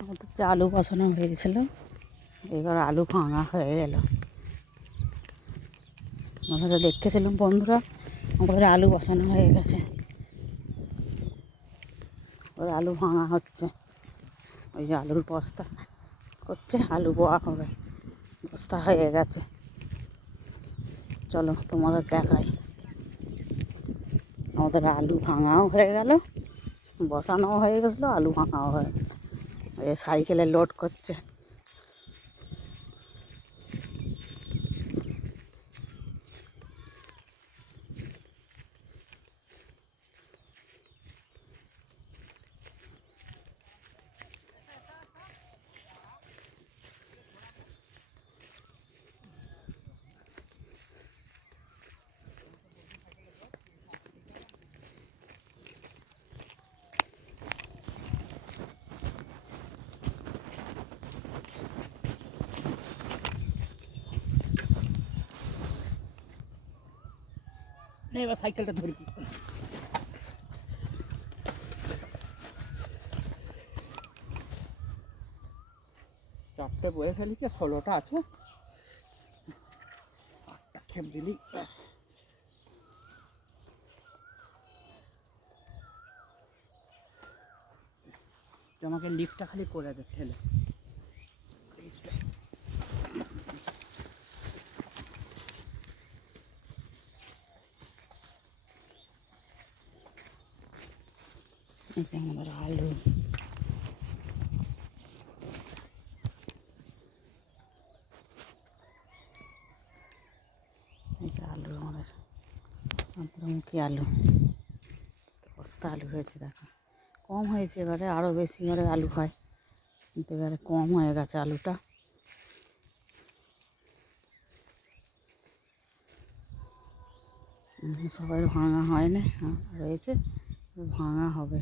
আমাদের যে আলু বসানো হয়েছিল এবার আলু ভাঙা হয়ে গেল। আমরা দেখেছিলাম বন্ধুরা, আমাদের আলু বসানো হয়ে গেছে, ওর আলু ভাঙা হচ্ছে। ওই যে আলুর বস্তা করছে, আলু বোয়া হবে, বস্তা হয়ে গেছে। চলো তোমাদের দেখাই। আমাদের আলু ভাঙাও হয়ে গেল, বসানোও হয়ে গেছিলো, আলু ভাঙাও হয়ে গেল। এই সাইকেলে লোড করছে। এবার সাইকেলটা ধরি, চারটে বয়ে ফেলেছি, 16টা আছে, 8টা খেপ দিলি ব্যাস। আমাকে লিফটটা খালি করে দে ঠেলে। এই যে আমাদের আলু, এই যে আলু আমাদের চন্দ্রমুখী আলু, বস্তা আলু হয়েছে। দেখো কম হয়েছে, এবারে আরও বেশি এবারে আলু হয়, কিন্তু এবারে কম হয়ে গেছে আলুটা। সবাই ভাঙা হয় না, রয়েছে, ভাঙা হবে।